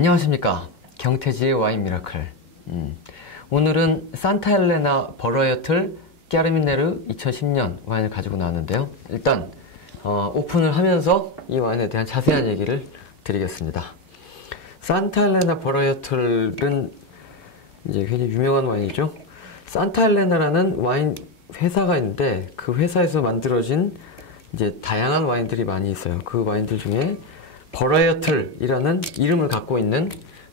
안녕하십니까. 경태지의 와인 미라클. 오늘은 산타 헬레나 버라이어틀 까르미네르 2010년 와인을 가지고 나왔는데요. 일단 오픈을 하면서 이 와인에 대한 자세한 얘기를 드리겠습니다. 산타 헬레나 버라이어틀은 이제 굉장히 유명한 와인이죠. 산타 헬레나라는 와인 회사가 있는데 그 회사에서 만들어진 이제 다양한 와인들이 많이 있어요. 그 와인들 중에 버라이어틀이라는 이름을 갖고 있는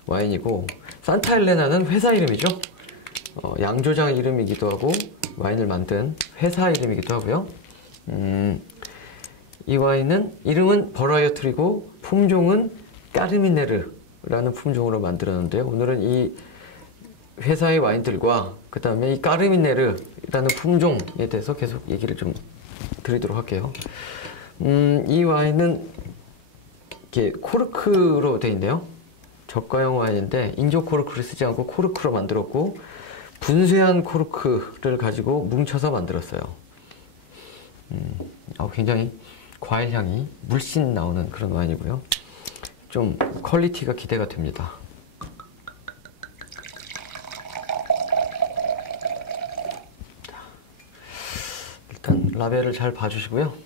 와인이고, 산타 헬레나는 회사 이름이죠. 양조장 이름이기도 하고 와인을 만든 회사 이름이기도 하고요. 이 와인은 이름은 버라이어틀이고 품종은 까르미네르라는 품종으로 만들었는데요. 오늘은 이 회사의 와인들과 그 다음에 이 까르미네르라는 품종에 대해서 계속 얘기를 좀 드리도록 할게요. 이 와인은 이렇게 코르크로 되어 있네요. 저가형 와인인데 인조 코르크를 쓰지 않고 코르크로 만들었고, 분쇄한 코르크를 가지고 뭉쳐서 만들었어요. 굉장히 과일 향이 물씬 나오는 그런 와인이고요. 좀 퀄리티가 기대가 됩니다. 일단 라벨을 잘 봐주시고요.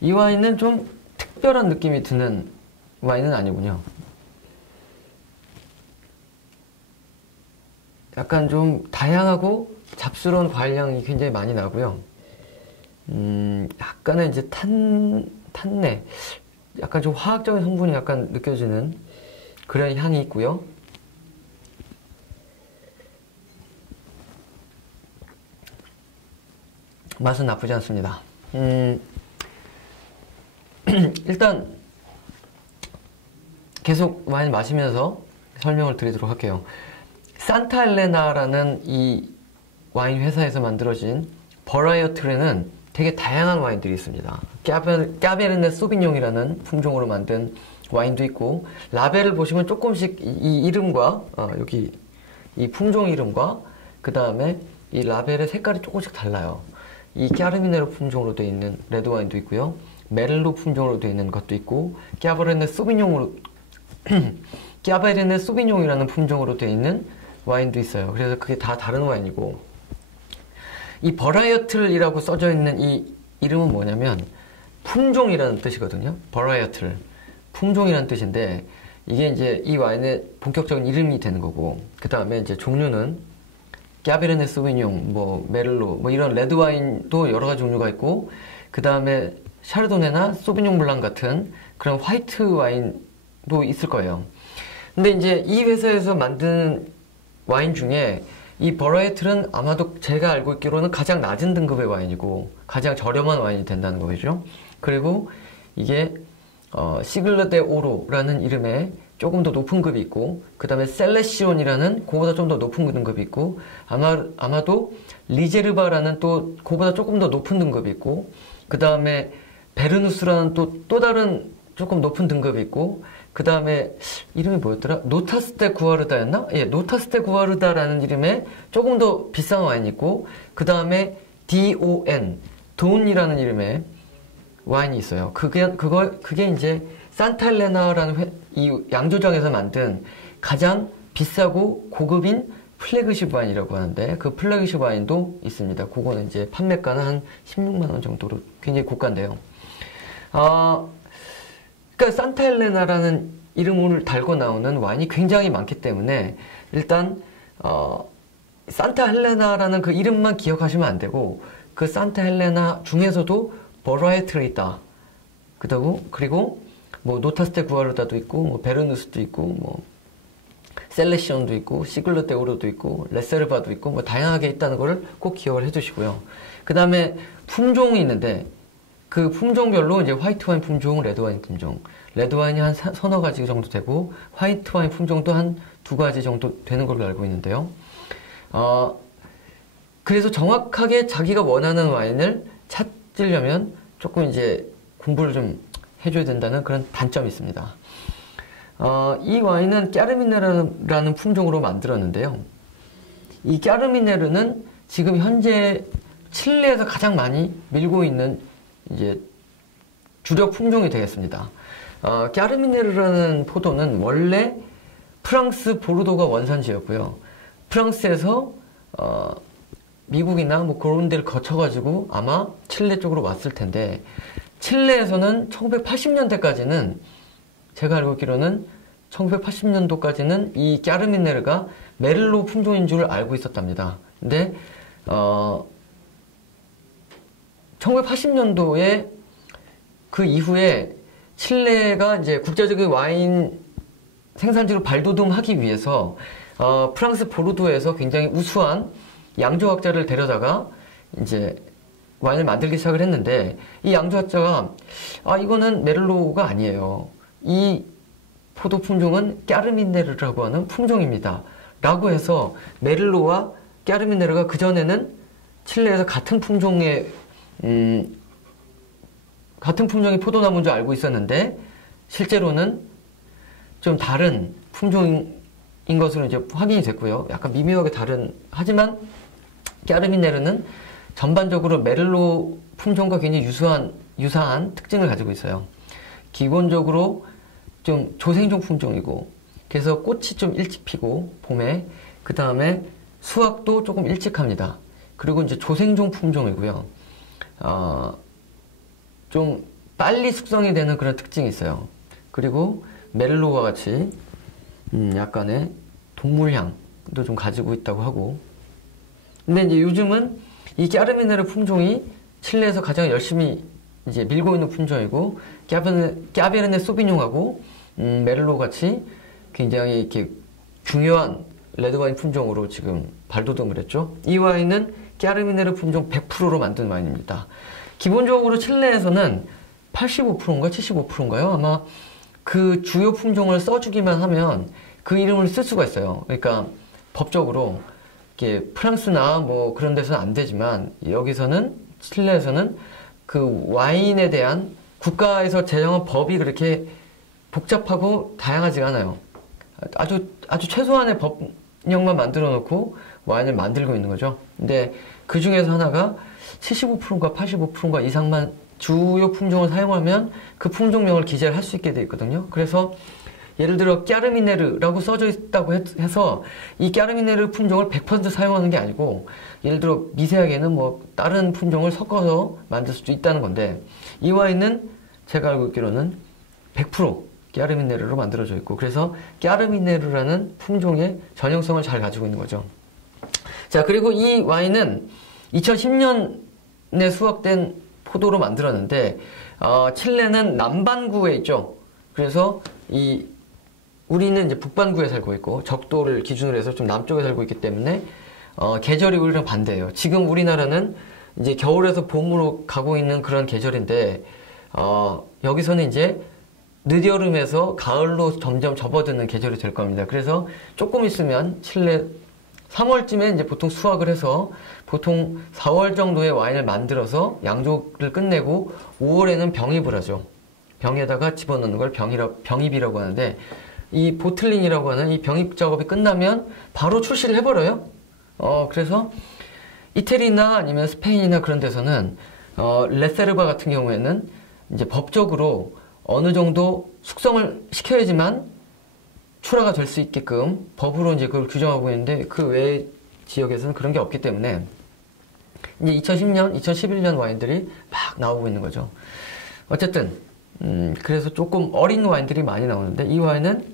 이 와인은 좀 특별한 느낌이 드는 와인은 아니군요. 약간 좀 다양하고 잡스러운 과일향이 굉장히 많이 나고요. 약간의 이제 탄내, 약간 좀 화학적인 성분이 약간 느껴지는 그런 향이 있고요. 맛은 나쁘지 않습니다. 일단 계속 와인 마시면서 설명을 드리도록 할게요. 산타 헬레나라는 이 와인 회사에서 만들어진 버라이어틀에는 되게 다양한 와인들이 있습니다. 까베르네 소비뇽이라는 품종으로 만든 와인도 있고, 라벨을 보시면 조금씩 이 이름과 여기 이 품종 이름과 그 다음에 이 라벨의 색깔이 조금씩 달라요. 이 까르미네르 품종으로 되어 있는 레드 와인도 있고요. 메를로 품종으로 되어 있는 것도 있고, 까베르네 소비뇽이라는 품종으로 되어 있는 와인도 있어요. 그래서 그게 다 다른 와인이고, 이 버라이어틀이라고 써져 있는 이 이름은 뭐냐면 품종이라는 뜻이거든요. 버라이어틀, 품종이라는 뜻인데, 이게 이제 이 와인의 본격적인 이름이 되는 거고, 그 다음에 이제 종류는 까베르네 소비뇽, 메를로, 이런 레드 와인도 여러 가지 종류가 있고, 그 다음에 샤르도네나 소비뇽 블랑 같은 그런 화이트 와인도 있을 거예요. 근데 이제 이 회사에서 만든 와인 중에 이 버라이어틀은 아마도 제가 알고 있기로는 가장 낮은 등급의 와인이고 가장 저렴한 와인이 된다는 거죠. 그리고 이게 시글러 데 오로라는 이름의 조금 더 높은 급이 있고, 그 다음에 셀레시온이라는 그거보다 좀 더 높은 등급이 있고, 아마도 리제르바라는 또 그거보다 조금 더 높은 등급이 있고, 그 다음에 베르누스라는 또 다른 조금 높은 등급이 있고, 그 다음에 이름이 뭐였더라? 노타스테 구아르다였나? 예, 노타스테 구아르다라는 이름의 조금 더 비싼 와인이 있고, 그 다음에 DON, 돈이라는 이름의 와인이 있어요. 그게 이제 산타 헬레나라는 이 양조장에서 만든 가장 비싸고 고급인 플래그십 와인이라고 하는데, 그 플래그십 와인도 있습니다. 그거는 이제 판매가는 한 16만원 정도로 굉장히 고가인데요. 그러니까 산타 헬레나라는 이름을 달고 나오는 와인이 굉장히 많기 때문에 일단 산타 헬레나라는 그 이름만 기억하시면 안 되고, 그 산타 헬레나 중에서도 버라이어틀이 있다. 그리고 노타스테 구아르다도 있고, 베르누스도 있고, 셀레시온도 있고, 시글러 데 오로도 있고, 레세르바도 있고, 다양하게 있다는 거를 꼭 기억을 해두시고요. 그 다음에 품종이 있는데, 그 품종별로 이제 화이트 와인 품종, 레드 와인 품종. 레드 와인이 한 서너 가지 정도 되고, 화이트 와인 품종도 한 두 가지 정도 되는 걸로 알고 있는데요. 그래서 정확하게 자기가 원하는 와인을 찾으려면 조금 이제 공부를 좀 해줘야 된다는 그런 단점이 있습니다. 이 와인은 까르미네르라는 품종으로 만들었는데요. 이 까르미네르는 지금 현재 칠레에서 가장 많이 밀고 있는 이제 주력 품종이 되겠습니다. 까르미네르라는 포도는 원래 프랑스 보르도가 원산지였고요. 프랑스에서 미국이나 뭐 그런 데를 거쳐가지고 아마 칠레 쪽으로 왔을 텐데, 칠레에서는 1980년대까지는 제가 알고 있기로는 1980년도까지는 이 까르미네르가 메를로 품종인 줄 알고 있었답니다. 근데 1980년도에 그 이후에 칠레가 이제 국제적인 와인 생산지로 발돋움하기 위해서 프랑스 보르도에서 굉장히 우수한 양조학자를 데려다가 이제 와인을 만들기 시작을 했는데, 이 양조학자가 이거는 메를로가 아니에요. 이 포도 품종은 까르미네르라고 하는 품종입니다. 라고 해서 메를로와 까르미네르가 그전에는 칠레에서 같은 품종의 포도나무인 줄 알고 있었는데, 실제로는 좀 다른 품종인 것으로 이제 확인이 됐고요. 약간 미묘하게 하지만 까르미네르는 전반적으로 메를로 품종과 굉장히 유사한 특징을 가지고 있어요. 기본적으로 좀 조생종 품종이고, 그래서 꽃이 좀 일찍 피고 봄에, 그 다음에 수확도 조금 일찍 합니다. 그리고 이제 조생종 품종이고요. 좀 빨리 숙성이 되는 그런 특징이 있어요. 그리고 메를로와 같이 약간의 동물향도 좀 가지고 있다고 하고. 근데 이제 요즘은 이 까르미네르 품종이 칠레에서 가장 열심히 이제 밀고 있는 품종이고, 까베르네 소비뇽하고 메를로 같이 굉장히 이렇게 중요한 레드와인 품종으로 지금 발돋움을 했죠. 이 와인은 까르미네르 품종 100%로 만든 와인입니다. 기본적으로 칠레에서는 85%인가 75%인가요? 아마 그 주요 품종을 써주기만 하면 그 이름을 쓸 수가 있어요. 그러니까 법적으로 이렇게 프랑스나 뭐 그런 데서는 안 되지만, 여기서는 칠레에서는 그 와인에 대한 국가에서 제정한 법이 그렇게 복잡하고 다양하지가 않아요. 아주 최소한의 법령만 만들어 놓고 와인을 만들고 있는 거죠. 근데 그 중에서 하나가 75%인가 85%인가 이상만 주요 품종을 사용하면 그 품종명을 기재를 할 수 있게 돼 있거든요. 그래서 예를 들어 까르미네르라고 써져 있다고 해서 이 까르미네르 품종을 100% 사용하는 게 아니고, 예를 들어 미세하게는 뭐 다른 품종을 섞어서 만들 수도 있다는 건데, 이 와인은 제가 알고 있기로는 100% 까르미네르로 만들어져 있고, 그래서 까르미네르라는 품종의 전형성을 잘 가지고 있는 거죠. 자, 그리고 이 와인은 2010년에 수확된 포도로 만들었는데, 칠레는 남반구에 있죠. 그래서 우리는 이제 북반구에 살고 있고, 적도를 기준으로 해서 좀 남쪽에 살고 있기 때문에 계절이 우리랑 반대예요. 지금 우리나라는 이제 겨울에서 봄으로 가고 있는 그런 계절인데, 여기서는 이제 늦여름에서 가을로 점점 접어드는 계절이 될 겁니다. 그래서 조금 있으면 칠레 3월쯤에 이제 보통 수확을 해서 보통 4월 정도의 와인을 만들어서 양조를 끝내고 5월에는 병입을 하죠. 병에다가 집어넣는 걸 병입이라고 하는데, 이 보틀링이라고 하는 이 병입 작업이 끝나면 바로 출시를 해버려요. 그래서 이태리나 아니면 스페인이나 그런 데서는 레세르바 같은 경우에는 이제 법적으로 어느 정도 숙성을 시켜야지만 출하가 될 수 있게끔 법으로 이제 그걸 규정하고 있는데, 그 외의 지역에서는 그런 게 없기 때문에 이제 2010년, 2011년 와인들이 막 나오고 있는 거죠. 어쨌든 그래서 조금 어린 와인들이 많이 나오는데, 이 와인은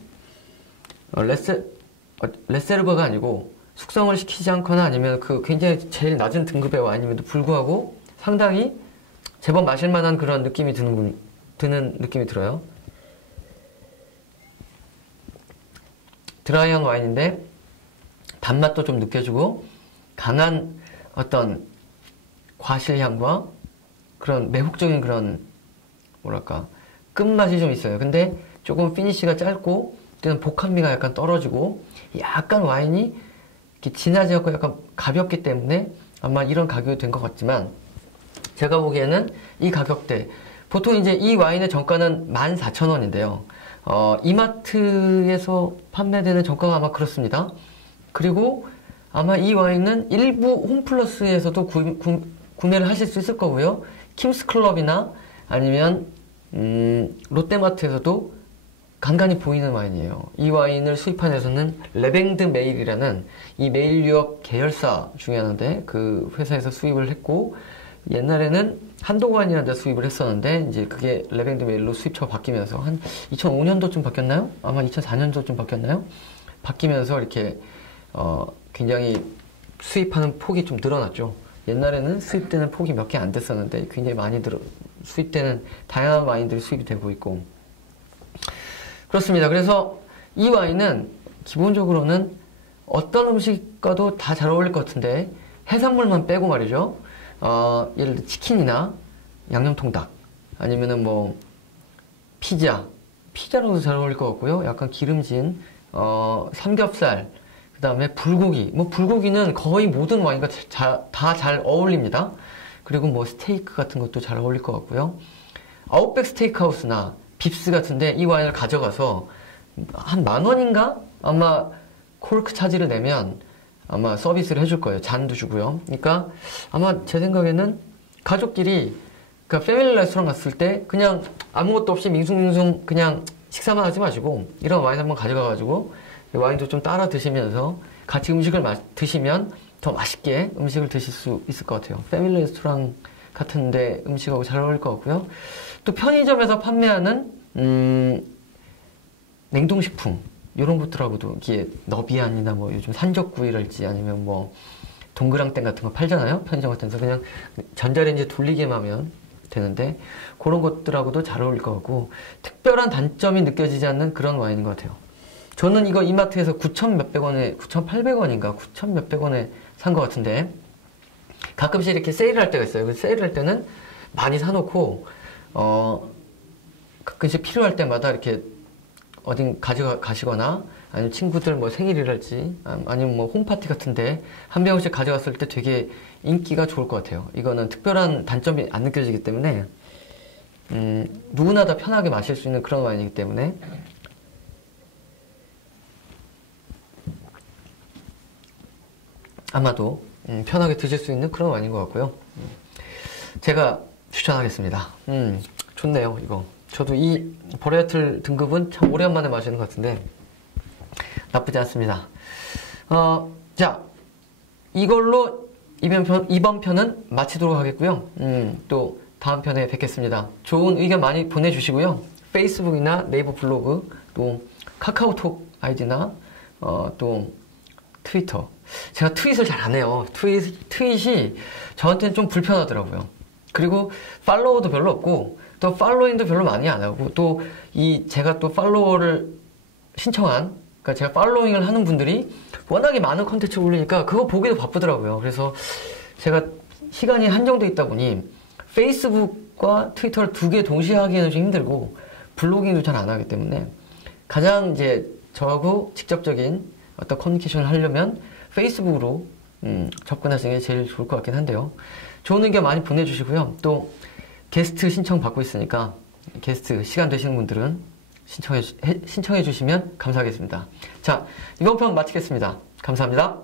레세르바가 아니고 숙성을 시키지 않거나 아니면 그 굉장히 제일 낮은 등급의 와인임에도 불구하고 상당히 제법 마실만한 그런 느낌이 드는 느낌이 들어요. 드라이한 와인인데 단맛도 좀 느껴지고, 강한 어떤 과실향과 그런 매혹적인 그런 뭐랄까 끝맛이 좀 있어요. 근데 조금 피니쉬가 짧고, 복합미가 약간 떨어지고, 약간 와인이 이렇게 진하지 않고 약간 가볍기 때문에 아마 이런 가격이 된 것 같지만, 제가 보기에는 이 가격대, 보통 이제 이 와인의 정가는 14,000원인데요. 이마트에서 판매되는 정가가 아마 그렇습니다. 그리고 아마 이 와인은 일부 홈플러스에서도 구매를 하실 수 있을 거고요. 킴스클럽이나 아니면 롯데마트에서도 간간히 보이는 와인이에요. 이 와인을 수입한 회사는 레뱅드 메일이라는 이 메일 유업 계열사 중에 하나인데 그 회사에서 수입을 했고, 옛날에는 한도관이라는 데 수입을 했었는데 이제 그게 레뱅드 메일로 수입처가 바뀌면서 한 2005년도쯤 바뀌었나요? 아마 2004년도쯤 바뀌었나요? 바뀌면서 이렇게 굉장히 수입하는 폭이 좀 늘어났죠. 옛날에는 수입되는 폭이 몇 개 안 됐었는데 굉장히 많이 수입되는 다양한 와인들이 수입이 되고 있고 그렇습니다. 그래서 이 와인은 기본적으로는 어떤 음식과도 다 잘 어울릴 것 같은데 해산물만 빼고 말이죠. 예를 들어 치킨이나 양념통닭 아니면은 뭐 피자로도 잘 어울릴 것 같고요. 약간 기름진 삼겹살, 그 다음에 불고기. 뭐 불고기는 거의 모든 와인과 다 잘 어울립니다. 그리고 뭐 스테이크 같은 것도 잘 어울릴 것 같고요. 아웃백 스테이크하우스나 빕스 같은데 이 와인을 가져가서 한 10,000원인가? 아마 코르크 차지를 내면 아마 서비스를 해줄 거예요. 잔도 주고요. 그러니까 아마 제 생각에는 가족끼리 그러니까 패밀리 레스토랑 갔을 때 그냥 아무것도 없이 밍숭밍숭 그냥 식사만 하지 마시고 이런 와인 한번 가져가가지고 와인도 좀 따라 드시면서 같이 음식을 드시면 더 맛있게 음식을 드실 수 있을 것 같아요. 패밀리 레스토랑 같은데 음식하고 잘 어울릴 것 같고요. 또 편의점에서 판매하는 냉동식품 이런 것들하고도 이게 너비안이나 뭐 요즘 산적구이랄지 아니면 뭐 동그랑땡 같은 거 팔잖아요. 편의점 같은 데서 그냥 전자레인지에 돌리기만 하면 되는데 그런 것들하고도 잘 어울릴 것 같고 특별한 단점이 느껴지지 않는 그런 와인인 것 같아요. 저는 이거 이마트에서 9,000 몇백 원에 9,800원인가 9,000 몇백 원에 산 것 같은데 가끔씩 이렇게 세일을 할 때가 있어요. 그 세일을 할 때는 많이 사놓고 가끔씩 필요할 때마다 이렇게 어딘 가시거나 아니면 친구들 뭐 생일이랄지 아니면 뭐 홈파티 같은데 한 병씩 가져갔을 때 되게 인기가 좋을 것 같아요. 이거는 특별한 단점이 안 느껴지기 때문에 누구나 다 편하게 마실 수 있는 그런 와인이기 때문에 아마도 편하게 드실 수 있는 그런 와인인 것 같고요. 제가 추천하겠습니다. 좋네요 이거. 저도 이 버라이어틀 등급은 참 오랜만에 마시는 것 같은데 나쁘지 않습니다. 자, 이걸로 이번 편은 마치도록 하겠고요. 또 다음 편에 뵙겠습니다. 좋은 의견 많이 보내주시고요. 페이스북이나 네이버 블로그, 또 카카오톡 아이디나 또 트위터. 제가 트윗을 잘 안 해요. 트윗이 저한테는 좀 불편하더라고요. 그리고 팔로워도 별로 없고 또 팔로잉도 별로 많이 안 하고 또 제가 또 팔로워를 신청한 그러니까 제가 팔로잉을 하는 분들이 워낙에 많은 컨텐츠를 올리니까 그거 보기도 바쁘더라고요. 그래서 제가 시간이 한정돼 있다 보니 페이스북과 트위터를 두 개 동시에 하기에는 좀 힘들고 블로깅도 잘 안 하기 때문에 가장 이제 저하고 직접적인 어떤 커뮤니케이션을 하려면 페이스북으로 접근하시는 게 제일 좋을 것 같긴 한데요. 좋은 의견 많이 보내주시고요. 또 게스트 신청 받고 있으니까 게스트 시간 되시는 분들은 신청해 주시면 감사하겠습니다. 자, 이번 편 마치겠습니다. 감사합니다.